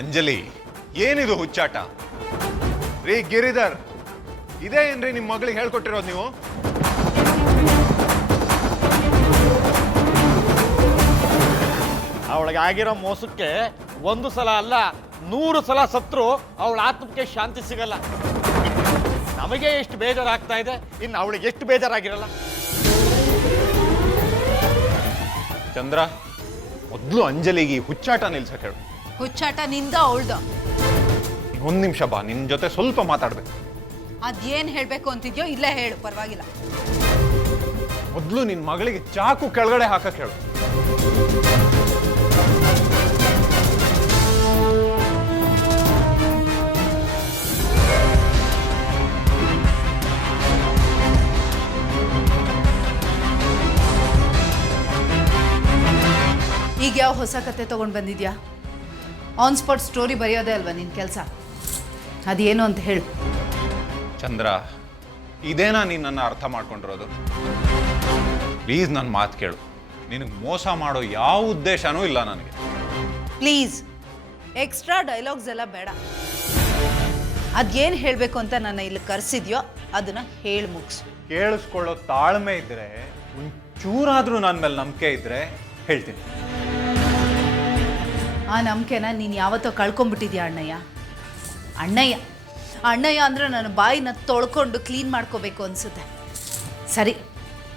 ಅಂಜಲಿ, ಏನಿದು ಹುಚ್ಚಾಟ? ರೀ ಗಿರಿಧರ್, ಇದೇ ಏನ್ರಿ ನಿಮ್ಮ ಮಗಳಿಗೆ ಹೇಳ್ಕೊಟ್ಟಿರೋದು ನೀವು? ಅವಳಿಗೆ ಆಗಿರೋ ಮೋಸಕ್ಕೆ ಒಂದು ಸಲ ಅಲ್ಲ 100 ಸಲ ಸತ್ರು ಅವಳ ಆತ್ಮಕ್ಕೆ ಶಾಂತಿ ಸಿಗಲ್ಲ. ನಮಗೆ ಎಷ್ಟು ಬೇಜಾರಾಗ್ತಾ ಇದೆ, ಇನ್ನು ಅವಳಿಗೆ ಎಷ್ಟು ಬೇಜಾರಾಗಿರಲ್ಲ. ಚಂದ್ರ, ಮೊದಲು ಅಂಜಲಿಗೆ ಈ ಹುಚ್ಚಾಟ ನಿಲ್ಸಕ್ಕೆ ಹೇಳು. ಹುಚ್ಚಾಟ ನಿಂದ ಅವಳ್ದ. ಒಂದು ನಿಮಿಷ ಬಾ, ನಿನ್ನ ಜೊತೆ ಸ್ವಲ್ಪ ಮಾತಾಡ್ಬೇಕು. ಅದೇನ್ ಹೇಳ್ಬೇಕು ಅಂತಿದ್ಯೋ ಇಲ್ಲೇ ಹೇಳು, ಪರವಾಗಿಲ್ಲ. ಮೊದಲು ನಿನ್ನ ಮಗಳಿಗೆ ಚಾಕು ಕೆಳಗಡೆ ಹಾಕಕ್ಕೆ ಹೇಳು. ಈಗ ಯಾವ ಹೊಸ ಕತೆ ತಗೊಂಡು ಬಂದಿದ್ಯಾ? ಆನ್ ಸ್ಪಾಟ್ ಸ್ಟೋರಿ ಬರೆಯೋದೇ ಅಲ್ವಾ ನಿನ್ನ ಕೆಲಸ? ಅದೇನು ಅಂತ ಹೇಳು. ಚಂದ್ರ, ಇದೇನಾ ನೀನು ನನ್ನ ಅರ್ಥ ಮಾಡ್ಕೊಂಡಿರೋದು? ಪ್ಲೀಸ್ ನನ್ನ ಮಾತು ಕೇಳು. ನಿನಗೆ ಮೋಸ ಮಾಡೋ ಯಾವ ಉದ್ದೇಶನೂ ಇಲ್ಲ ನನಗೆ. ಪ್ಲೀಸ್, ಎಕ್ಸ್ಟ್ರಾ ಡೈಲಾಗ್ಸ್ ಎಲ್ಲ ಬೇಡ. ಅದೇನು ಹೇಳಬೇಕು ಅಂತ ನನ್ನ ಇಲ್ಲಿ ಕರೆಸಿದ್ಯೋ ಅದನ್ನ ಹೇಳಿ ಮುಗಿಸು. ಕೇಳಿಸ್ಕೊಳ್ಳೋ ತಾಳ್ಮೆ ಇದ್ರೆ, ಒಂಚೂರಾದ್ರೂ ನನ್ನ ಮೇಲೆ ನಂಬಿಕೆ ಇದ್ರೆ ಹೇಳ್ತೀನಿ. ಆ ನಂಬಿಕೆನ ನೀನು ಯಾವತ್ತೋ ಕಳ್ಕೊಂಡ್ಬಿಟ್ಟಿದ್ಯಾ ಅಣ್ಣಯ್ಯ. ಅಣ್ಣಯ್ಯ ಅಂದರೆ ನನ್ನ ಬಾಯಿನ ತೊಳ್ಕೊಂಡು ಕ್ಲೀನ್ ಮಾಡ್ಕೋಬೇಕು ಅನಿಸುತ್ತೆ. ಸರಿ,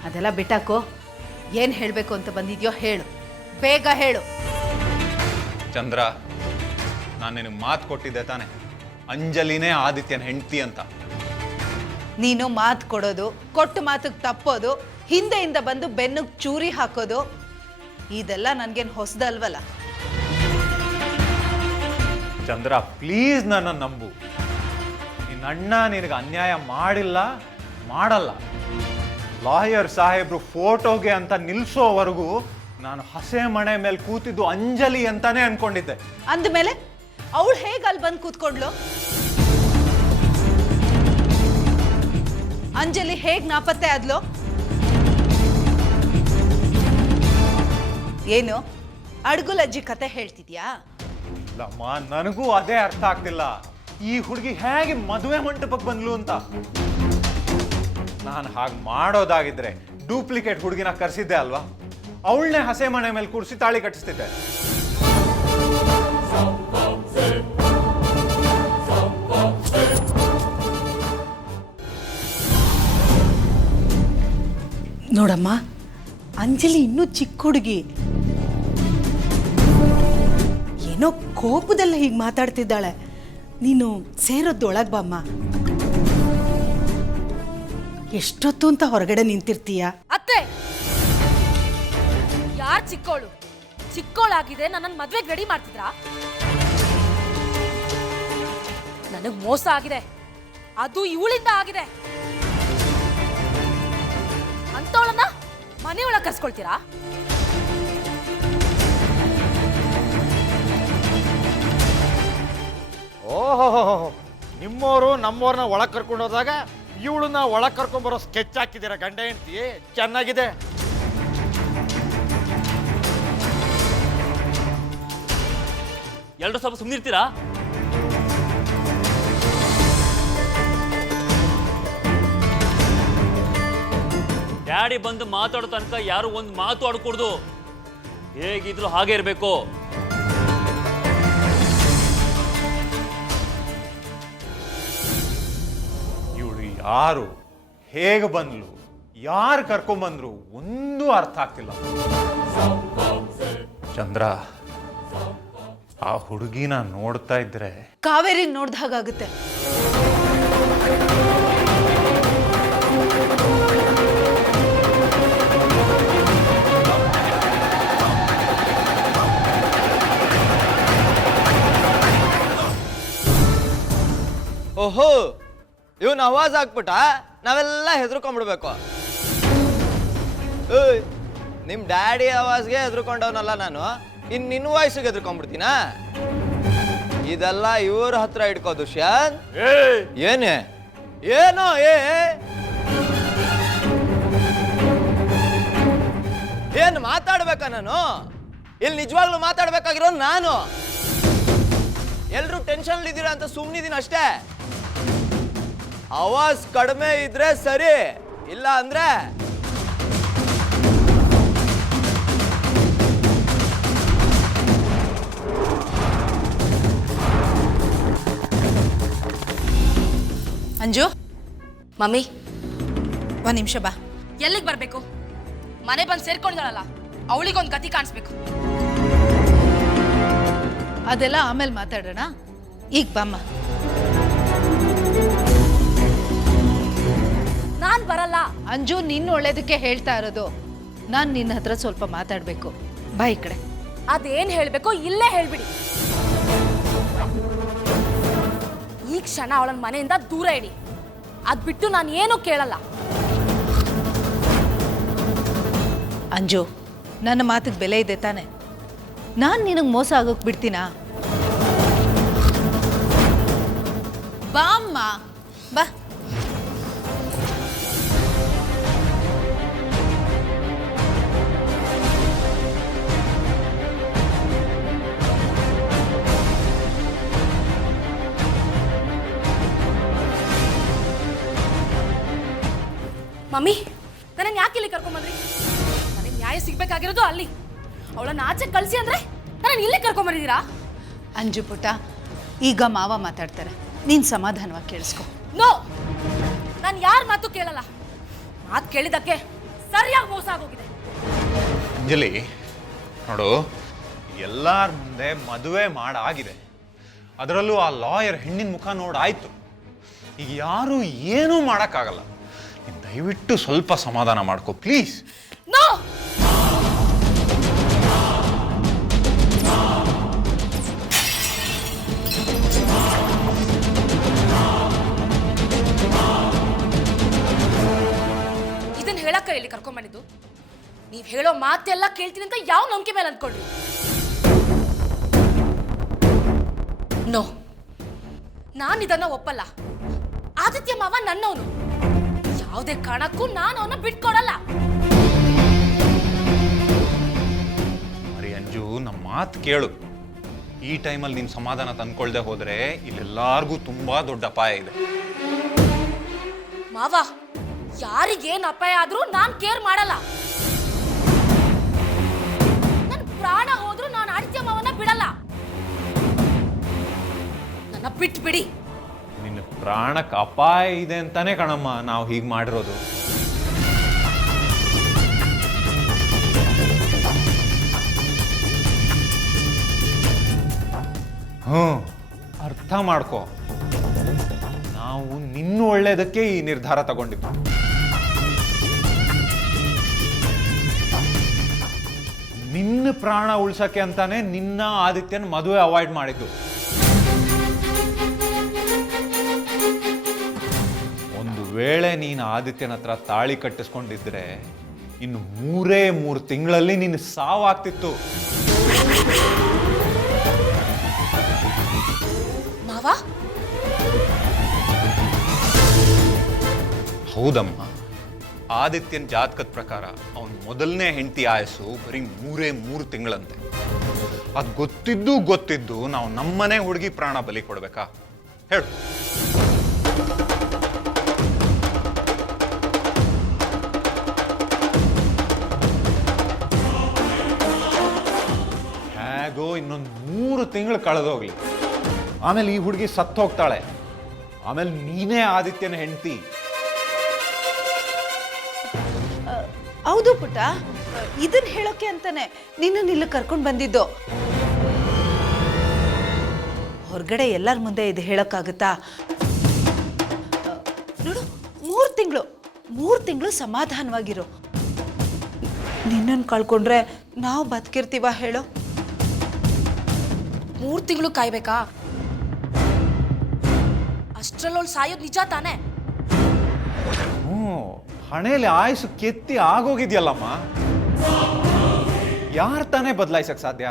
ಅದೆಲ್ಲ ಬಿಟ್ಟಾಕೋ. ಏನು ಹೇಳಬೇಕು ಅಂತ ಬಂದಿದ್ಯೋ ಹೇಳು, ಬೇಗ ಹೇಳು. ಚಂದ್ರ, ನಾನು ನಿನಗೆ ಮಾತು ಕೊಟ್ಟಿದ್ದೆ ತಾನೆ, ಅಂಜಲಿನೇ ಆದಿತ್ಯನ ಹೆಂಡತಿ ಅಂತ. ನೀನು ಮಾತು ಕೊಡೋದು, ಕೊಟ್ಟು ಮಾತಿಗೆ ತಪ್ಪೋದು, ಹಿಂದೆಯಿಂದ ಬಂದು ಬೆನ್ನಿಗೆ ಚೂರಿ ಹಾಕೋದು, ಇದೆಲ್ಲ ನನಗೇನು ಹೊಸದಲ್ವಲ್ಲ. ಚಂದ್ರ, ಪ್ಲೀಸ್ ನನ್ನ ನಂಬು. ನಿನ್ನ ಅಣ್ಣ ನಿನಗೆ ಅನ್ಯಾಯ ಮಾಡಿಲ್ಲ, ಮಾಡಲ್ಲ. ಲಾಯರ್ ಸಾಹೇಬ್ರು ಫೋಟೋಗೆ ಅಂತ ನಿಲ್ಸೋವರೆಗೂ ನಾನು ಹಸೆ ಮಣೆ ಮೇಲೆ ಕೂತಿದ್ದು ಅಂಜಲಿ ಅಂತಾನೆ ಅನ್ಕೊಂಡಿದ್ದೆ. ಅಂದಮೇಲೆ ಅವಳು ಹೇಗೆ ಅಲ್ಲಿ ಬಂದು ಕೂತ್ಕೊಂಡ್ಲು? ಅಂಜಲಿ ಹೇಗೆ ನಾಪತ್ತೆ ಆದ್ಲು? ಏನು ಅಡ್ಗುಲಜ್ಜಿ ಕತೆ ಹೇಳ್ತಿದ್ಯಾ? ಇಲ್ಲಮ್ಮ, ನನಗೂ ಅದೇ ಅರ್ಥ ಆಗ್ತಿಲ್ಲ. ಈ ಹುಡುಗಿ ಹೇಗೆ ಮದುವೆ ಮಂಟಪಕ್ಕೆ ಬಂದ್ಲು ಅಂತ. ನಾನು ಹಾಗೆ ಮಾಡೋದಾಗಿದ್ರೆ ಡೂಪ್ಲಿಕೇಟ್ ಹುಡುಗಿನ ಕರೆಸಿದ್ದೆ ಅಲ್ವಾ? ಅವಳನ್ನೇ ಹಸೆ ಮನೆ ಮೇಲೆ ಕೂರಿಸಿ ತಾಳಿ ಕಟ್ಟಿಸ್ತಿದ್ದೆ. ನೋಡಮ್ಮ, ಅಂಜಲಿ ಇನ್ನೂ ಚಿಕ್ಕ ಹುಡುಗಿ. ಏನೋ ಕೋಪದಲ್ಲ ಹೀಗೆ ಮಾತಾಡ್ತಿದ್ದಾಳೆ. ನೀನು ಸೇರೋದು ಒಳಗೆ ಬಾಮ್ಮ. ಎಷ್ಟೊತ್ತು ಅಂತ ಹೊರಗಡೆ ನಿಂತಿರ್ತೀಯ? ಅತ್ತೆ, ಯಾರ್ ಚಿಕ್ಕೋಳು? ಚಿಕ್ಕೋಳಾಗಿದೆ ನನ್ನನ್ನು ಮದ್ವೆಗೆ ರೆಡಿ ಮಾಡ್ತಿದ್ರಾ? ನನಗ್ ಮೋಸ ಆಗಿದೆ, ಅದು ಇವಳಿಂದ ಆಗಿದೆ. ಅಂತವಳನ್ನ ಮನೆಯೊಳಗೆ ಕರ್ಸ್ಕೊಳ್ತೀರಾ? ಓಹೋ, ನಿಮ್ಮವರು ನಮ್ಮವ್ರನ್ನ ಒಳಗೆ ಕರ್ಕೊಂಡು ಹೋದಾಗ ಇವಳನ್ನ ಒಳಗೆ ಕರ್ಕೊಂಡ್ಬರೋ ಸ್ಕೆಚ್ ಹಾಕಿದ್ದೀರಾ ಗಂಡ ಹೆಂಡ್ತಿ. ಚೆನ್ನಾಗಿದೆ. ಎಲ್ಲರೂ ಸ್ವಲ್ಪ ಸುಮ್ಮನಿರ್ತೀರಾ? ಡ್ಯಾಡಿ ಬಂದು ಮಾತಾಡೋ ತನಕ ಯಾರು ಒಂದು ಮಾತು ಆಡ್ಕೊಡ್ದು. ಹೇಗಿದ್ರು ಹಾಗೆ ಇರಬೇಕು. ಇವಳು ಯಾರು, ಹೇಗೆ ಬಂದ್ಲು, ಯಾರು ಕರ್ಕೊಂಬಂದ್ರು, ಒಂದು ಅರ್ಥ ಆಗ್ತಿಲ್ಲ. ಚಂದ್ರ, ಆ ಹುಡುಗಿನ ನೋಡ್ತಾ ಇದ್ರೆ ಕಾವೇರಿ ನೋಡ್ದ ಹಾಗಾಗುತ್ತೆ. ಓಹೋ, ಇವನ್ ಆವಾಜ್ ಹಾಕ್ಬಿಟ್ಟ ನಾವೆಲ್ಲ ಹೆದರ್ಕೊಂಡ್ಬಿಡ್ಬೇಕು. ಏಯ್, ನಿಮ್ ಡ್ಯಾಡಿ ಆವಾಜ್ಗೆ ಹೆದರ್ಕೊಂಡವನಲ್ಲ ನಾನು, ಇನ್ ನಿನ್ನ ವಾಯ್ಸಿಗೆ ಹೆದರ್ಕೊಂಡ್ಬಿಡ್ತೀನ. ಇದೆಲ್ಲ ಇವ್ರ ಹತ್ರ ಇಟ್ಕೋ ದುಷ್ಯಂತ್. ಏನೇ ಏನೋ ಏನ್ ಮಾತಾಡ್ಬೇಕಾ ನಾನು? ಇಲ್ಲಿ ನಿಜವಾಗ್ಲೂ ಮಾತಾಡ್ಬೇಕಾಗಿರೋ ನಾನು. ಟೆನ್ಷನ್ ಇದ್ದೀರಾ ಅಂತ ಸುಮ್ಮನಿದ್ದೀನಿ ಅಷ್ಟೇ. ಆವಾಜ್ ಕಡಿಮೆ ಇದ್ರೆ ಸರಿ, ಇಲ್ಲ ಅಂದ್ರೆ ಅಂಜು, ಮಮ್ಮಿ ಒಂದು ನಿಮಿಷ ಬಾ. ಎಲ್ಲಿಗೆ ಬರಬೇಕು? ಮನೆ ಬಂದು ಸೇರ್ಕೊಂಡಳಲ್ಲ, ಅವಳಿಗೊಂದು ಗತಿ ಕಾಣಿಸ್ಬೇಕು. ಅದೆಲ್ಲ ಆಮೇಲೆ ಮಾತಾಡೋಣ, ಈಗ ಬಾಮ್ಮ. ನಾನ್ ಬರಲ್ಲ. ಅಂಜು, ನಿನ್ನ ಒಳ್ಳೇದಕ್ಕೆ ಹೇಳ್ತಾ ಇರೋದು. ನಾನು ನಿನ್ನ ಹತ್ರ ಸ್ವಲ್ಪ ಮಾತಾಡಬೇಕು. ಬಾ ಈ ಕಡೆ. ಅದೇನ್ ಹೇಳ್ಬೇಕು ಇಲ್ಲೇ ಹೇಳ್ಬಿಡಿ. ಈ ಕ್ಷಣ ಅವಳನ್ನ ಮನೆಯಿಂದ ದೂರ ಇಡಿ. ಅದ್ ಬಿಟ್ಟು ನಾನು ಏನೂ ಕೇಳಲ್ಲ. ಅಂಜು, ನನ್ನ ಮಾತಿಗೆ ಬೆಲೆ ಇದೆ ತಾನೆ? ನಾನು ನಿನಗೆ ಮೋಸ ಆಗೋಕೆ ಬಿಡ್ತೀನಾ? ಬಾ ಅಮ್ಮ, ಬಾ. ಮಮ್ಮಿ, ನನಗೆ ಯಾಕೆ ಇಲ್ಲಿ ಕರ್ಕೊಂಬಂದ್ರಿ? ನನಗೆ ನ್ಯಾಯ ಸಿಗ್ಬೇಕಾಗಿರೋದು ಅಲ್ಲಿ. ಅವಳನ್ನ ಆಚೆ ಕಳಿಸಿ ಅಂದ್ರೆ ನಾನು ಇಲ್ಲೇ ಕರ್ಕೊಂಬಂದಿದ್ದೀರಾ? ಅಂಜು ಪುಟ್ಟ, ಈಗ ಮಾವ ಮಾತಾಡ್ತಾರೆ, ನೀನು ಸಮಾಧಾನವಾಗಿ ಕೇಳಿಸ್ಕೊ. ನೋ, ನಾನು ಯಾರ ಮಾತು ಕೇಳಲ್ಲ. ಮಾತು ಕೇಳಿದಕ್ಕೆ ಸರಿಯಾಗಿ ಮೋಸ ಆಗೋಗಿದೆ. ಅಂಜಲಿ, ನೋಡು, ಎಲ್ಲರ ಮುಂದೆ ಮದುವೆ ಮಾಡಾಗಿದೆ. ಅದರಲ್ಲೂ ಆ ಲಾಯರ್ ಹೆಣ್ಣಿನ ಮುಖ ನೋಡಾಯ್ತು. ಈಗ ಯಾರು ಏನೂ ಮಾಡೋಕ್ಕಾಗಲ್ಲ. ದಯವಿಟ್ಟು ಸ್ವಲ್ಪ ಸಮಾಧಾನ ಮಾಡ್ಕೋ ಪ್ಲೀಸ್. ನೋ, ಇದನ್ನ ಹೇಳಕ್ಕ ಇಲ್ಲಿ ಕರ್ಕೊಂಡ್ಬಂದಿದ್ದು? ನೀವ್ ಹೇಳೋ ಮಾತೆಲ್ಲ ಕೇಳ್ತೀನಿ ಅಂತ ಯಾವ ನಂಬಿಕೆ ಮೇಲೆ ಅಂದ್ಕೊಂಡ್ರಿ? ನೋ, ನಾನು ಇದನ್ನ ಒಪ್ಪಲ್ಲ. ಆದಿತ್ಯ ಮಾವ ನನ್ನವನು. ಯಾವುದೇ ಕಾರಣಕ್ಕೂ ನಾನು ಅವನ್ನ ಬಿಟ್ಕೊಡಲ್ಲ. ಅರೆ ಅಂಜು, ನಮ್ಮ ಮಾತು ಕೇಳು. ಈ ಟೈಮಲ್ಲಿ ನೀನು ಸಮಾಧಾನ ತಂದ್ಕೊಳ್ದೆ ಹೋದ್ರೆ ಇಲ್ಲೆಲ್ಲಾರ್ಗೂ ತುಂಬಾ ದೊಡ್ಡ ಅಪಾಯ ಇದೆ. ಮಾವ, ಯಾರಿಗೇನ್ ಅಪಾಯ ಆದ್ರೂ ನಾನ್ ಕೇರ್ ಮಾಡಲ್ಲ. ನನ್ ಪ್ರಾಣ ಹೋದ್ರೂ ನಾನು ಆದಿತ್ಯ ಮಾವನ ಬಿಡಲ್ಲ. ನನ್ನ ಬಿಟ್ಬಿಡಿ. ನಿನ್ನ ಪ್ರಾಣಕ್ಕೆ ಅಪಾಯ ಇದೆ ಅಂತಾನೆ ಕಣಮ್ಮ ನಾವು ಹೀಗೆ ಮಾಡಿರೋದು. ಅರ್ಥ ಮಾಡ್ಕೋ. ನಾವು ನಿನ್ನ ಒಳ್ಳೇದಕ್ಕೆ ಈ ನಿರ್ಧಾರ ತಗೊಂಡಿದ್ದು. ನಿನ್ನ ಪ್ರಾಣ ಉಳ್ಸಕ್ಕೆ ಅಂತಾನೆ ನಿನ್ನ ಆದಿತ್ಯನ ಮದುವೆ ಅವಾಯ್ಡ್ ಮಾಡಿದ್ದು. ಒಂದು ವೇಳೆ ನೀನು ಆದಿತ್ಯನ ಹತ್ರ ತಾಳಿ ಕಟ್ಟಿಸ್ಕೊಂಡಿದ್ರೆ ಇನ್ನು 3 ತಿಂಗಳಲ್ಲಿ ನಿನ್ನ ಸಾವಾಗ್ತಿತ್ತು. ಮಾವ, ಹೌದಮ್ಮ, ಆದಿತ್ಯನ ಜಾತಕದ ಪ್ರಕಾರ ಅವನ ಮೊದಲನೇ ಹೆಂಡತಿ ಆಯಸ್ಸು ಬರೀ 3 ತಿಂಗಳಂತೆ. ಅದು ಗೊತ್ತಿದ್ದು ನಾವು ನಮ್ಮನೆ ಹುಡುಗಿ ಪ್ರಾಣ ಬಲಿ ಕೊಡ್ಬೇಕಾ ಹೇಳು? ಹೇಗೋ ಇನ್ನೊಂದು 3 ತಿಂಗಳು ಕಳೆದೋಗ್ಲಿ, ಆಮೇಲೆ ಈ ಹುಡುಗಿ ಸತ್ತು ಹೋಗ್ತಾಳೆ. ಆಮೇಲೆ ನೀನೇ ಆದಿತ್ಯನ ಹೆಂಡತಿ. ಹೌದು ಪುಟ್ಟ, ಇದನ್ನ ಹೇಳೋಕೆ ಅಂತಾನೆ ನಿನ್ನ ಇಲ್ಲಿ ಕರ್ಕೊಂಡು ಬಂದಿದ್ದು. ಹೊರಗಡೆ ಎಲ್ಲರ ಮುಂದೆ ಇದು ಹೇಳೋಕ್ಕಾಗುತ್ತಾ? ನೋಡು, 3 ತಿಂಗಳು ಸಮಾಧಾನವಾಗಿರು. ನಿನ್ನನ್ನು ಕಳ್ಕೊಂಡ್ರೆ ನಾವು ಬದುಕಿರ್ತೀವ ಹೇಳೋ? 3 ತಿಂಗಳು ಕಾಯ್ಬೇಕಾ? ಅಷ್ಟ್ರಲ್ಲೋಳು ಸಾಯೋದು ನಿಜ ತಾನೆ? ಹಣೆಯಲ್ಲಿ ಆಯಸ್ಸು ಕೆತ್ತಿ ಆಗೋಗಿದ್ಯಲ್ಲಮ್ಮ, ಯಾರು ತಾನೇ ಬದಲಾಯಿಸಕ್ ಸಾಧ್ಯ?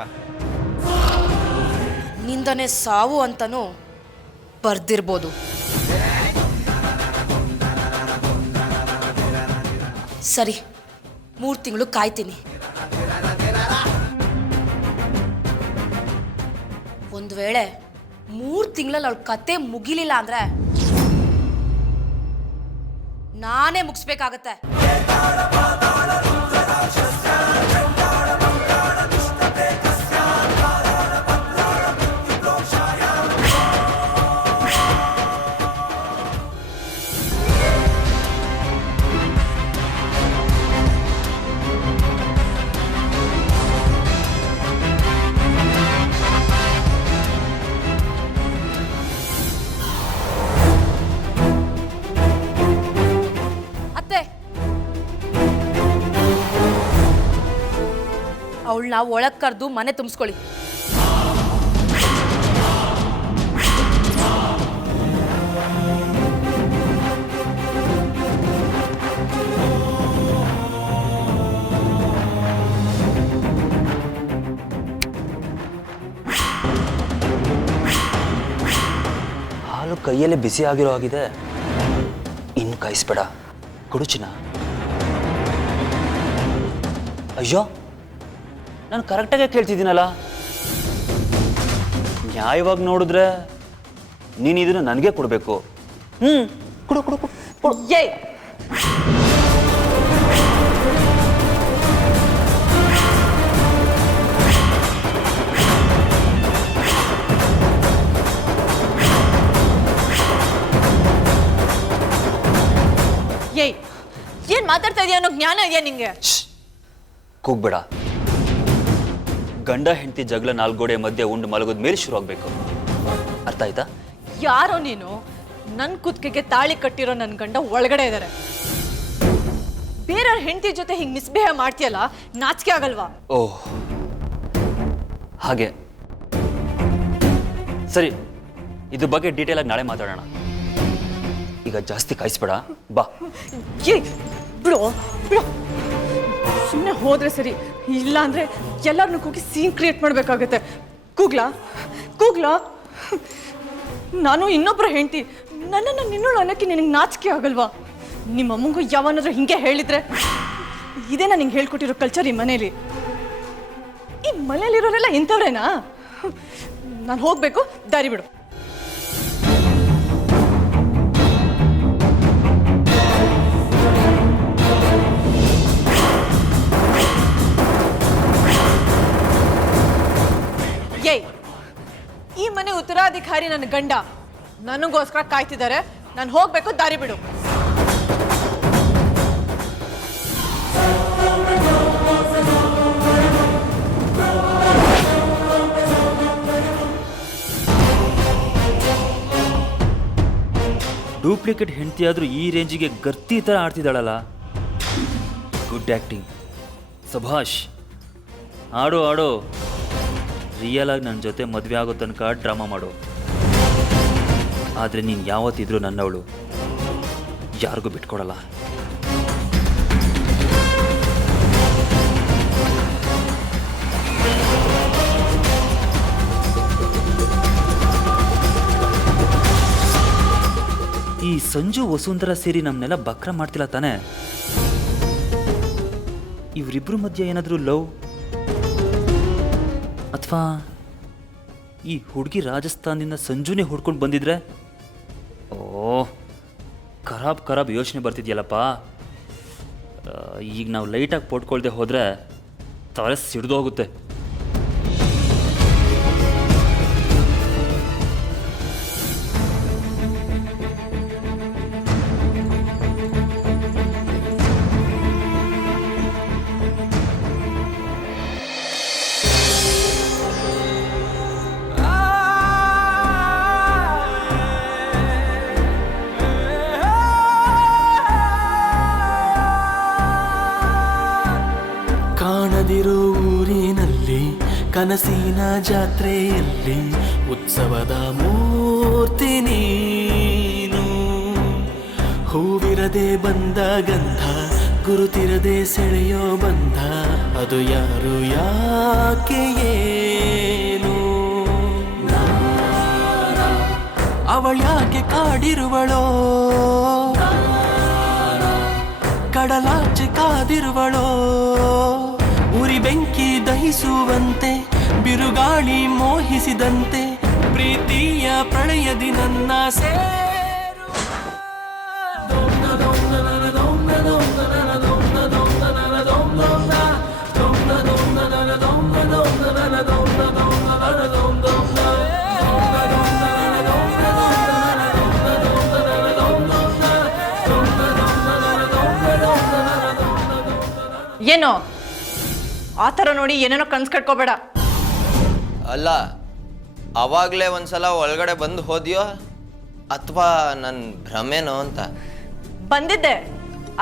ನಿಂದನೆ ಸಾವು ಅಂತನೂ ಬರ್ದಿರ್ಬೋದು. ಸರಿ, 3 ತಿಂಗಳು ಕಾಯ್ತೀನಿ. ಒಂದು ವೇಳೆ 3 ತಿಂಗಳಲ್ಲಿ ಅವಳ ಕತೆ ಮುಗಿಲಿಲ್ಲ ಅಂದ್ರೆ ನಾನೇ ಮುಗಿಸ್ಬೇಕಾಗತ್ತೆ. ಅವಳನ್ನ ಒಳಗ್ ಕರೆದು ಮನೆ ತುಂಬಿಸ್ಕೊಳ್ಳಿ. ಹಾಲು ಕೈಯಲ್ಲೇ ಬಿಸಿ ಆಗಿರೋ ಆಗಿದೆ. ಇನ್ನು ಕಾಯಿಸ್ಬೇಡ, ಕೊಡು ಚಿನ್ನ. ಅಯ್ಯೋ, ನಾನು ಕರೆಕ್ಟಾಗೆ ಕೇಳ್ತಿದ್ದೀನಲ್ಲ. ನ್ಯಾಯವಾಗಿ ನೋಡಿದ್ರೆ ನೀನು ಇದನ್ನು ನನಗೆ ಕೊಡಬೇಕು. ಕೊಡು ಕೊಡು ಕೊಡು ಕೊಡು. ಏಯ್, ಏಯ್, ಏನ್ ಮಾತಾಡ್ತಾ ಇದೀಯ ಅನ್ನೋ ಜ್ಞಾನ ಇದೆಯಾ ನಿಂಗೆ? ಕೂಗ್ಬೇಡ. ಗಂಡ ಹೆಂಡತಿ ಜಗಳ 4 ಗೋಡೆ ಮಧ್ಯೆ ಉಂಡು ಮಲಗೋದ್ ಮೇಲೆ ಶುರು ಆಗ್ಬೇಕು. ಅರ್ಥ ಆಯ್ತಾ? ಯಾರೋ ನೀನು? ನನ್ ಕುತ್ತಿಗೆಗೆ ತಾಳಿ ಕಟ್ಟಿರೋ ನನ್ ಗಂಡ ಒಳಗಡೆ ಇದ್ದಾರೆ. ಬೇರೆಯವ್ರ ಹೆಂಡತಿ ಜೊತೆ ಹಿಂಗ್ ಮಿಸ್ಬಿಹೇವ್ ಮಾಡ್ತೀಯಲ್ಲ, ನಾಚಿಕೆ ಆಗಲ್ವಾ? ಓಹ್, ಹಾಗೆ. ಸರಿ, ಇದ್ರ ಬಗ್ಗೆ ಡೀಟೇಲ್ ಆಗಿ ನಾಳೆ ಮಾತಾಡೋಣ. ಈಗ ಜಾಸ್ತಿ ಕಾಯಿಸ್ಬೇಡ, ಬಾ. ಏಯ್, ಬಿಡು ಬಿಡು. ಸುಮ್ಮನೆ ಹೋದ್ರೆ ಸರಿ, ಇಲ್ಲ ಅಂದ್ರೆ ಎಲ್ಲರನ್ನೂ ಕೂಗಿ ಸೀನ್ ಕ್ರಿಯೇಟ್ ಮಾಡ್ಬೇಕಾಗತ್ತೆ. ಕೂಗ್ಲಾ ಕೂಗ್ಲಾ? ನಾನು ಇನ್ನೊಬ್ಬರ ಹೆಂಡತಿ, ನನ್ನನ್ನು ನಿನ್ನೋಳು ಅನ್ನೋಕ್ಕೆ ನಿನಗೆ ನಾಚಿಕೆ ಆಗಲ್ವಾ? ನಿಮ್ಮ ಅಮ್ಮಂಗೂ ಯಾವನಾದ್ರೂ ಹಿಂಗೆ ಹೇಳಿದ್ರೆ? ಇದೇ ನಾನು ನಿಂಗೆ ಹೇಳ್ಕೊಟ್ಟಿರೋ ಕಲ್ಚರ್ ಈ ಮನೇಲಿ. ಈ ಮನೇಲಿರೋರೆಲ್ಲ ಇಂಥವ್ರೇನಾ? ನಾನು ಹೋಗ್ಬೇಕು, ದಾರಿ ಬಿಡು. ಏಯ್, ಈ ಮನೆ ಉತ್ತರಾಧಿಕಾರಿ ನನ್ನ ಗಂಡ, ನನಗೋಸ್ಕರ ಕಾಯ್ತಿದ್ದಾರೆ. ನಾನು ಹೋಗ್ಬೇಕು, ದಾರಿ ಬಿಡು. ಡೂಪ್ಲಿಕೇಟ್ ಹೆಂಡತಿಯಾದ್ರೂ ಈ ರೇಂಜಿಗೆ ಗರ್ತಿ ಥರ ಆಡ್ತಿದ್ದಾಳಲ್ಲ. Good acting, ಸಭಾಷ್. ಆಡು ಆಡು. ರಿಯಲ್ ಆಗಿ ನನ್ನ ಜೊತೆ ಮದುವೆ ಆಗೋ ತನಕ ಡ್ರಾಮಾ ಮಾಡು. ಆದರೆ ನೀನು ಯಾವತ್ತಿದ್ರೂ ನನ್ನವಳು, ಯಾರಿಗೂ ಬಿಟ್ಕೊಡಲ್ಲ. ಈ ಸಂಜು ವಸುಂಧರ ಸೇರಿ ನಮ್ಮನ್ನೆಲ್ಲ ಬಕ್ರ ಮಾಡ್ತಿಲ್ಲ ತಾನೇ? ಇವರಿಬ್ಬರ ಮಧ್ಯೆ ಏನಾದರೂ ಲವ್, ಅಥವಾ ಈ ಹುಡುಗಿ ರಾಜಸ್ಥಾನದಿಂದ ಸಂಜುನೇ ಹುಡ್ಕೊಂಡು ಬಂದಿದ್ರೆ? ಓ, ಖರಾಬ್ ಯೋಚನೆ ಬರ್ತಿದ್ಯಲ್ಲಪ್ಪ. ಈಗ ನಾವು ಲೈಟಾಗಿ ಪೋಟ್ಕೊಳ್ದೆ ಹೋದರೆ ತಲೆ ಸಿಡ್ದು ಹೋಗುತ್ತೆ. ಕಾಣದಿರೋ ಊರಿನಲ್ಲಿ ಕನಸಿನ ಜಾತ್ರೆಯಲ್ಲಿ ಉತ್ಸವದ ಮೂರ್ತಿ ನೀನು. ಹೂವಿರದೆ ಬಂದ ಗಂಧ, ಗುರುತಿರದೆ ಸೆಳೆಯೋ ಬಂಧ, ಅದು ಯಾರು ಯಾಕೆ ಏನು? ಅವಳ್ಯಾಕೆ ಕಾಡಿರುವಳೋ, ಕಡಲಾಚೆ ಕಾದಿರುವಳೋ? ಉರಿ ಬೆಂಕಿ ದಹಿಸುವಂತೆ, ಬಿರುಗಾಳಿ ಮೋಹಿಸಿದಂತೆ, ಪ್ರೀತಿಯ ಎದಿ ನನ್ನ ಸೇರು ಏನೋ ಆ ಥರ ನೋಡಿ ಏನೇನೋ ಕನ್ಸ್ ಕಟ್ಕೋಬೇಡ. ಅಲ್ಲ, ಅವಾಗಲೇ ಒಂದ್ಸಲ ಒಳಗಡೆ ಬಂದು ಹೋದ್ಯೋ ಅಥವಾ ನನ್ನ ಭ್ರಮೆನೋ ಅಂತ. ಬಂದಿದ್ದೆ,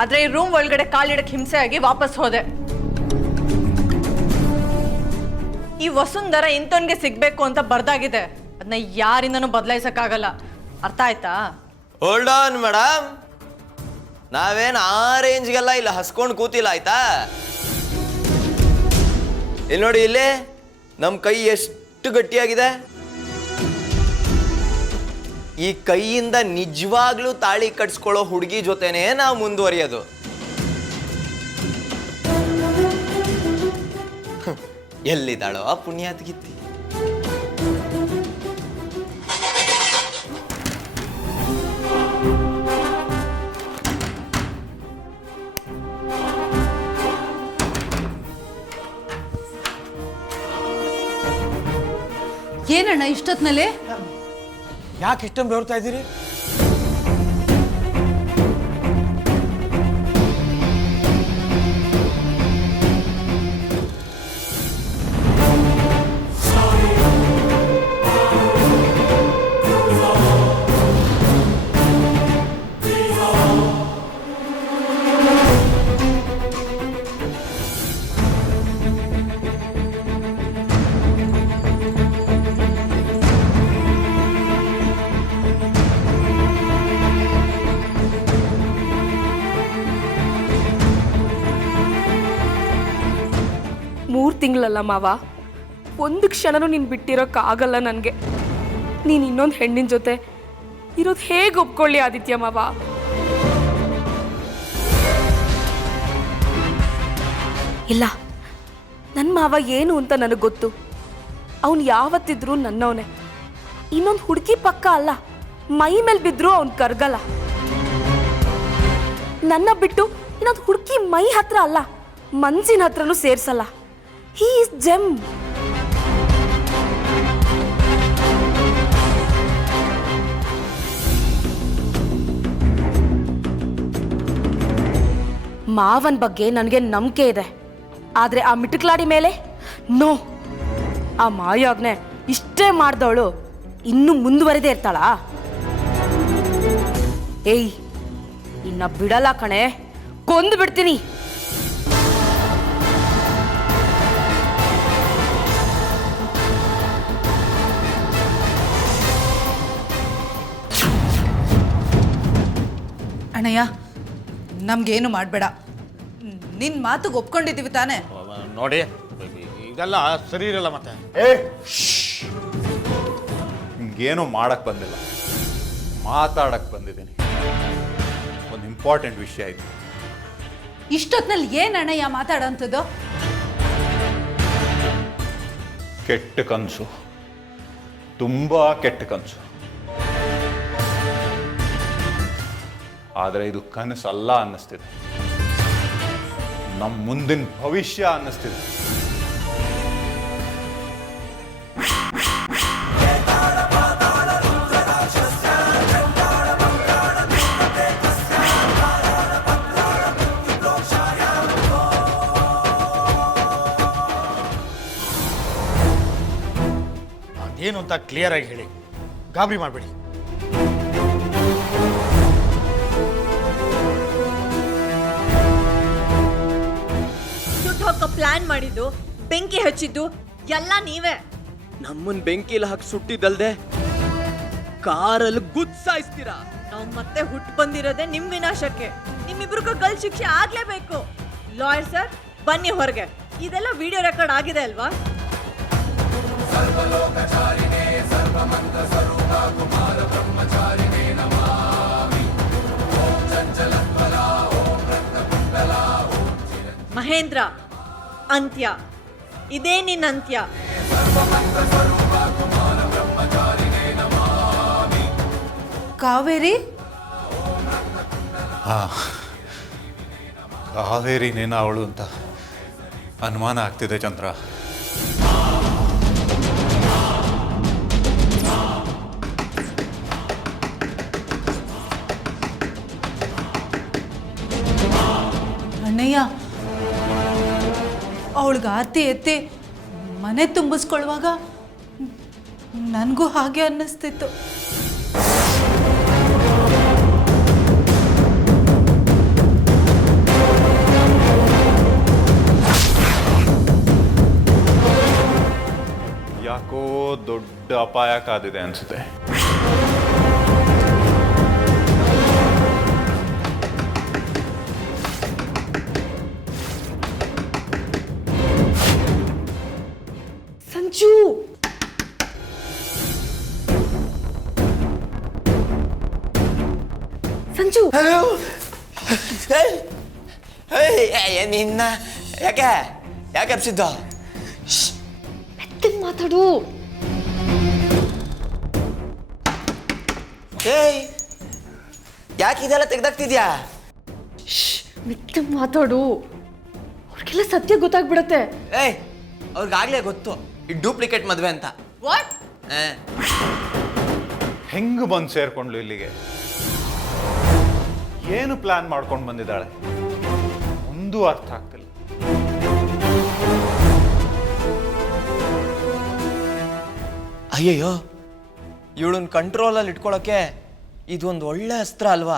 ಆದ್ರೆ ಈ ರೂಮ್ ಒಳಗಡೆ ಕಾಲಿಡಕ್ಕೆ ಹಿಂಸೆ ಆಗಿ ವಾಪಸ್ ಹೋದೆ. ಈ ವಸುಂಧರ ಇಂಥವನ್ಗೆ ಸಿಗ್ಬೇಕು ಅಂತ ಬರ್ದಾಗಿದೆ, ಅದನ್ನ ಯಾರಿಂದನೂ ಬದಲಾಯಿಸಕ್ಕಾಗಲ್ಲ. ಅರ್ಥ ಆಯ್ತಾ? ಹೋಲ್ಡ್ ಆನ್ ಮೇಡಮ್, ನಾವೇನು ಆ ರೇಂಜ್ಗೆಲ್ಲ ಇಲ್ಲ ಹಸ್ಕೊಂಡು ಕೂತಿಲ್ಲ, ಆಯ್ತಾ? ಇಲ್ಲಿ ನೋಡಿ, ಇಲ್ಲಿ ನಮ್ಮ ಕೈ ಎಷ್ಟು ಗಟ್ಟಿಯಾಗಿದೆ. ಈ ಕೈಯಿಂದ ನಿಜವಾಗ್ಲೂ ತಾಳಿ ಕಟ್ಸ್ಕೊಳ್ಳೋ ಹುಡುಗಿ ಜೊತೆನೇ ನಾವು ಮುಂದುವರಿಯೋದು. ಎಲ್ಲಿದ್ದಾಳೋ ಆ ಪುಣ್ಯಾತ್ಗಿತ್ತಿ. ಏನಣ್ಣ ಇಷ್ಟೊತ್ನಲ್ಲಿ? ಯಾಕೆ ಇಷ್ಟೊಂದು ಬೆವರ್ತಾ ಇದ್ದೀರಿ? ತಿಂಗಳಲ್ಲ ಮಾವ, ಒಂದು ಕ್ಷಣನೂ ನೀನು ಬಿಟ್ಟಿರೋಕ್ಕಾಗಲ್ಲ ನನಗೆ. ನೀನು ಇನ್ನೊಂದು ಹೆಣ್ಣಿನ ಜೊತೆ ಇರೋದು ಹೇಗೆ ಒಪ್ಕೊಳ್ಳಿ ಆದಿತ್ಯ ಮಾವ? ಇಲ್ಲ, ನನ್ನ ಮಾವ ಏನು ಅಂತ ನನಗೆ ಗೊತ್ತು. ಅವನು ಯಾವತ್ತಿದ್ರೂ ನನ್ನವನೇ. ಇನ್ನೊಂದು ಹುಡುಗಿ ಪಕ್ಕ ಅಲ್ಲ, ಮೈ ಮೇಲೆ ಬಿದ್ದರೂ ಅವ್ನು ಕರ್ಗಲ್ಲ. ನನ್ನ ಬಿಟ್ಟು ಇನ್ನೊಂದು ಹುಡುಗಿ ಮೈ ಹತ್ರ ಅಲ್ಲ, ಮನ್ಸಿನ ಹತ್ರನೂ ಸೇರ್ಸಲ್ಲ. He is gem. ಮಾವನ್ ಬಗ್ಗೆ ನನಗೆ ನಂಬಿಕೆ ಇದೆ, ಆದ್ರೆ ಆ ಮಿಟುಕ್ಲಾಡಿ ಮೇಲೆ ನೋ. ಆ ಮಾಯಾಗ್ನೆ ಇಷ್ಟೇ ಮಾಡ್ದವಳು ಇನ್ನೂ ಮುಂದುವರೆದೇ ಇರ್ತಾಳಾ? ಏಯ್, ಇನ್ನ ಬಿಡಲ್ಲ ಕಣೆ, ಕೊಂದು ಬಿಡ್ತೀನಿ. ಅಣ್ಣಯ್ಯ, ನಮ್ಗೇನು ಮಾಡಬೇಡ, ನಿನ್ನ ಮಾತುಗೆ ಒಪ್ಕೊಂಡಿದ್ದೀವಿ ತಾನೇ? ನೋಡಿ, ಇದೆಲ್ಲ ಸರಿ ಇರಲ್ಲ. ಮತ್ತೆ ನಿಮ್ಗೇನು ಮಾಡಕ್ ಬಂದಿಲ್ಲ, ಮಾತಾಡಕ್ ಬಂದಿದ್ದೀನಿ. ಒಂದು ಇಂಪಾರ್ಟೆಂಟ್ ವಿಷಯ ಇದೆ. ಇಷ್ಟೊತ್ತಿನಲ್ಲಿ ಏನು ಅಣ್ಣಯ್ಯ ಮಾತಾಡೋಂಥದ್ದು? ಕೆಟ್ಟ ಕನಸು, ತುಂಬಾ ಕೆಟ್ಟ ಕನಸು. ಆದರೆ ಇದು ಕನಸಲ್ಲ ಅನ್ನಿಸ್ತಿದೆ, ನಮ್ಮ ಮುಂದಿನ ಭವಿಷ್ಯ ಅನ್ನಿಸ್ತಿದೆ. ಅದೇನು ಅಂತ ಕ್ಲಿಯರ್ ಆಗಿ ಹೇಳಿ, ಗಾಬರಿ ಮಾಡಬೇಡಿ. ಪ್ಲಾನ್ ಮಾಡಿದ್ದು, ಬೆಂಕಿ ಹಚ್ಚಿದ್ದು ಎಲ್ಲ ನೀವೇ. ನಮ್ಮನ್ ಬೆಂಕಿಲಿ ಹಾಕಿ ಸುಟ್ಟಿದ್ದಲ್ದೆ ಕಾರಲ್ಲಿ ಗುದ್ಸಾಯಿಸ್ತೀರಾ. ನಾವು ಮತ್ತೆ ಹುಟ್ಟು ಬಂದಿರೋದೇ ನಿಮ್ ವಿನಾಶಕ್ಕೆ. ನಿಮ್ಮಿಬ್ರಿಗೂ ಗಲ್ ಶಿಕ್ಷೆ ಆಗ್ಲೇಬೇಕು. ಲಾಯರ್ ಸರ್, ಬನ್ನಿ ಹೊರಗೆ. ಇದೆಲ್ಲ ವಿಡಿಯೋ ರೆಕಾರ್ಡ್ ಆಗಿದೆ ಅಲ್ವಾ? ಮಹೇಂದ್ರ, ಅಂತ್ಯ ಇದೇ ನಿನ್ನ ಅಂತ್ಯ. ಕಾವೇರಿ ಕಾವೇರಿನೇನ ಅವಳು ಅಂತ ಅನುಮಾನ ಆಗ್ತಿದೆ ಚಂದ್ರ. ಅಣ್ಣಯ್ಯ, ಅವಳಿಗೆ ಆರ್ತಿ ಎತ್ತಿ ಮನೆ ತುಂಬಿಸ್ಕೊಳ್ಳುವಾಗ ನನಗೂ ಹಾಗೆ ಅನ್ನಿಸ್ತಿತ್ತು. ಯಾಕೋ ದೊಡ್ಡ ಅಪಾಯ ಕಾದಿದೆ ಅನ್ಸುತ್ತೆ. ಸಂಜು, ಸಂಜು, ನಿನ್ನ ಯಾಕೆ ಯಾಕೆ ಅಪ್ಸಿದ್ದ? ಮೆತ್ತಗೆ ಮಾತಾಡು. ಏಯ್, ಯಾಕೆ ಇದೆಲ್ಲ ತೆಗ್ದಾಕ್ತಿದ್ಯಾ? ಮೆತ್ತಗೆ ಮಾತಾಡು, ಅವ್ರಿಗೆಲ್ಲ ಸತ್ಯ ಗೊತ್ತಾಗ್ಬಿಡತ್ತೆ. ಏಯ್, ಅವ್ರಿಗಾಗ್ಲೇ ಗೊತ್ತು ಈ ಡೂಪ್ಲಿಕೇಟ್ ಮದ್ವೆ ಅಂತ. ವಾಟ್? ಹೆಂಗ್ ಬಂದು ಸೇರ್ಕೊಂಡ್ಲು ಇಲ್ಲಿಗೆ? ಏನು ಪ್ಲಾನ್ ಮಾಡ್ಕೊಂಡು ಬಂದಿದ್ದಾಳೆ? ಒಂದೂ ಅರ್ಥ ಆಗ್ತಿಲ್ಲ. ಅಯ್ಯಯ್ಯೋ, ಇವಳನ್ನ ಕಂಟ್ರೋಲಲ್ಲಿ ಇಟ್ಕೊಳ್ಳೋಕೆ ಇದೊಂದು ಒಳ್ಳೆ ಅಸ್ತ್ರ ಅಲ್ವಾ?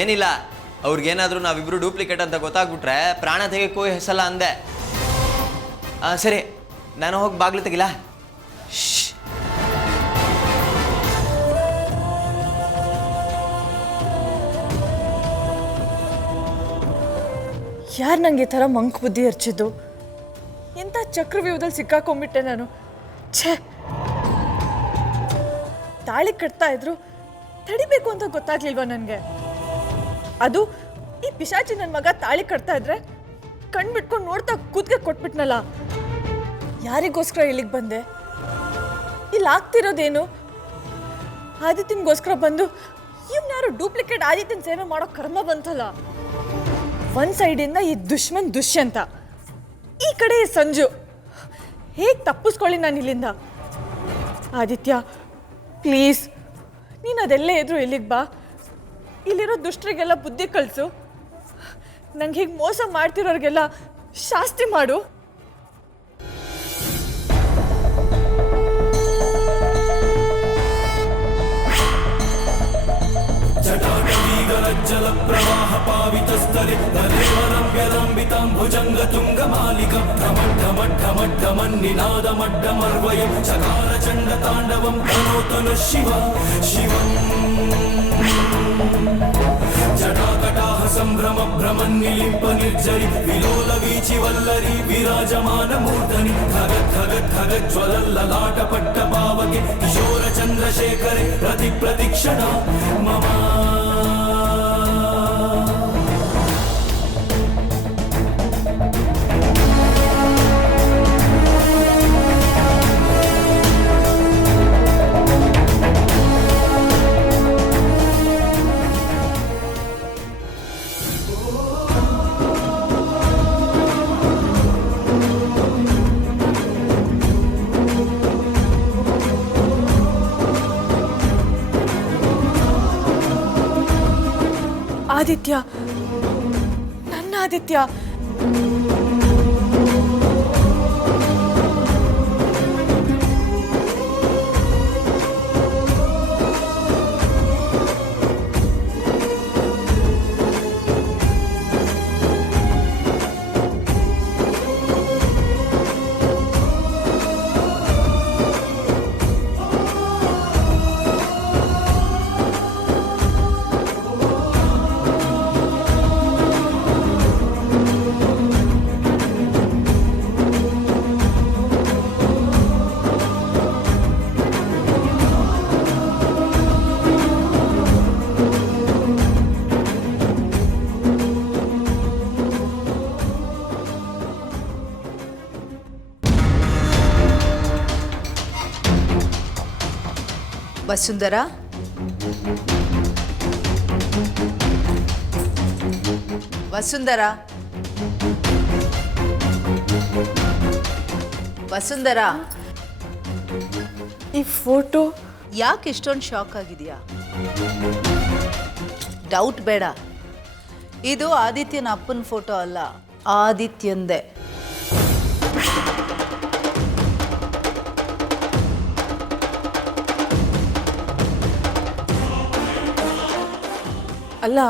ಏನಿಲ್ಲ, ಅವ್ರಿಗೇನಾದ್ರೂ ನಾವಿಬ್ರು ಡೂಪ್ಲಿಕೇಟ್ ಅಂತ ಗೊತ್ತಾಗ್ಬಿಟ್ರೆ ಪ್ರಾಣ ತೆಗೆಕ್ಕೂ ಹೆಸಲ್ಲ ಅಂದೆ. ಸರಿ, ನಾನು ಹೋಗಿ ಬಾಗ್ಲು ತೆಗಿಲ್ಲ. ಯಾರು ನಂಗೆ ಈ ಥರ ಮಂಕ್ ಬುದ್ಧಿ ಹರ್ಚಿದ್ದು? ಎಂಥ ಚಕ್ರವ್ಯೂಹದಲ್ಲಿ ಸಿಕ್ಕಾಕೊಂಡ್ಬಿಟ್ಟೆ ನಾನು. ಛೇ, ತಾಳಿ ಕಟ್ತಾ ಇದ್ರು ತಡಿಬೇಕು ಅಂತ ಗೊತ್ತಾಗ್ಲಿಲ್ವಾ ನನಗೆ? ಅದು ಈ ಪಿಶಾಚಿ ನನ್ನ ಮಗ ತಾಳಿ ಕಟ್ತಾ ಇದ್ರೆ ಕಣ್ ಬಿಟ್ಕೊಂಡು ನೋಡ್ತಾ ಕೂತ್ಗೆ ಕೊಟ್ಬಿಟ್ನಲ್ಲ. ಯಾರಿಗೋಸ್ಕರ ಇಲ್ಲಿಗೆ ಬಂದೆ? ಇಲ್ಲಿ ಆಗ್ತಿರೋದೇನು? ಆದಿತ್ಯನಿಗೋಸ್ಕರ ಬಂದು ಇವ್ನ್ಯಾರು ಡೂಪ್ಲಿಕೇಟ್ ಆದಿತ್ಯನ ಸೇವೆ ಮಾಡೋ ಕರ್ಮ ಬಂತಲ್ಲ. ಒಂದು ಸೈಡಿಂದ ಈ ದುಶ್ಮನ್ ದುಷ್ಯಂತ, ಈ ಕಡೆ ಸಂಜು. ಹೇಗೆ ತಪ್ಪಿಸ್ಕೊಳ್ಳಿ ನಾನು ಇಲ್ಲಿಂದ? ಆದಿತ್ಯ, ಪ್ಲೀಸ್ ನೀನು ಅದೆಲ್ಲೇ ಇದ್ರು ಇಲ್ಲಿಗೆ ಬಾ. ಇಲ್ಲಿರೋ ದುಷ್ಟರಿಗೆಲ್ಲ ಬುದ್ಧಿ ಕಲಿಸು. ನಂಗೆ ಹೀಗೆ ಮೋಸ ಮಾಡ್ತಿರೋರಿಗೆಲ್ಲ ಶಾಸ್ತಿ ಮಾಡು. ಜಲ ಪ್ರವಾಹ ಪಾವಿತಸ್ಥಲೆ ತದೇವನವ್ಯಲಂಬಿತಾಂ ಭುಜಂಗ ತುಂಗ ಮಾಲಿಕ ಢಮಡ್ಢಮಡ್ಢಮಡ್ಢಮನ್ನಿನಾದ ಮಡ್ಢಮರ್ವಯಂ ಚಕಾರ ಚಂಡ ತಾಂಡವಂ ತನೋತನು ಶಿವ ಶಿವಂ ಜಟಾಕಟಾಹ ಸಂಭ್ರಮ ಭ್ರಮನ್ನಿಲಿಂಪ ನಿರ್ಜರಿ ವಿಲೋಲ ವೀಚಿ ವಲ್ಲರಿ ವಿರಾಜಮಾನ ಮೂರ್ಧನಿ ಖಗತ್ ಖಗತ್ ಖಗತ್ ಜ್ವಲಲ್ಲಲಾಟ ಪಟ್ಟ ಪಾವಕೆ ಕಿಶೋರ ಚಂದ್ರಶೇಖರೆ ಪ್ರತಿ ಪ್ರತಿಕ್ಷಣ ಮಮ ಆದಿತ್ಯ, ನನ್ನ ಆದಿತ್ಯ. ವಸುಂಧರ, ವಸುಂಧರ, ವಸುಂಧರ, ಈ ಫೋಟೋ ಯಾಕೆ ಇಷ್ಟೊಂದು ಶಾಕ್ ಆಗಿದೆಯಾ? ಡೌಟ್ ಬೇಡ, ಇದು ಆದಿತ್ಯನ ಅಪ್ಪನ ಫೋಟೋ ಅಲ್ಲ, ಆದಿತ್ಯಂದೆ. ಅಲ್ಲ,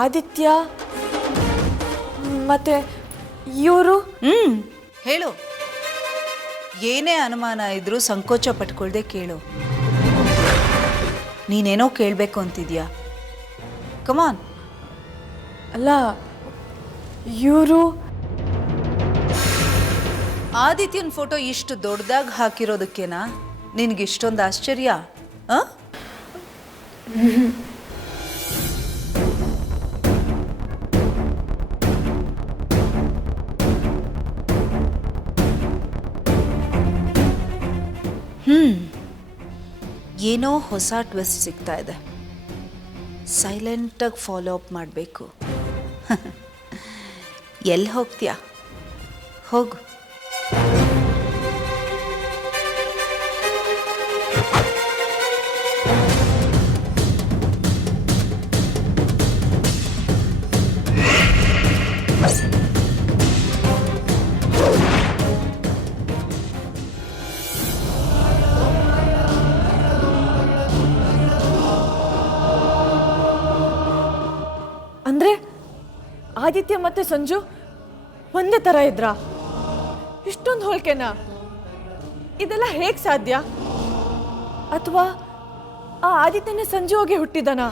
ಆದಿತ್ಯ ಮತ್ತೆ ಇವರು ಹೇಳು, ಏನೇ ಅನುಮಾನ ಇದ್ರೂ ಸಂಕೋಚ ಪಟ್ಕೊಳ್ದೆ ಕೇಳು. ನೀನೇನೋ ಕೇಳಬೇಕು ಅಂತಿದ್ಯಾ, ಕಮಾನ್. ಅಲ್ಲ, ಇವರು ಆದಿತ್ಯನ ಫೋಟೋ ಇಷ್ಟು ದೊಡ್ಡದಾಗಿ ಹಾಕಿರೋದಕ್ಕೇನಾ ನಿನಗಿಷ್ಟೊಂದು ಆಶ್ಚರ್ಯ? ಏನೋ ಹೊಸ ಟ್ವಿಸ್ಟ್ ಸಿಗ್ತಾ ಇದೆ. ಸೈಲೆಂಟಾಗಿ ಫಾಲೋ ಅಪ್ ಮಾಡಬೇಕು. ಎಲ್ಲಿ ಹೋಗ್ತೀಯಾ? ಹೋಗು. ಅಂದ್ರೆ ಆದಿತ್ಯ ಮತ್ತೆ ಸಂಜು ಒಂದೇ ತರ ಇದ್ರಾ? ಇಷ್ಟೊಂದು ಹೋಲ್ಕೆನಾ? ಇದೆಲ್ಲ ಹೇಗ್ ಸಾಧ್ಯ? ಅಥವಾ ಆ ಆದಿತ್ಯನೇ ಸಂಜು ಹೋಗಿ ಹುಟ್ಟಿದನಾ?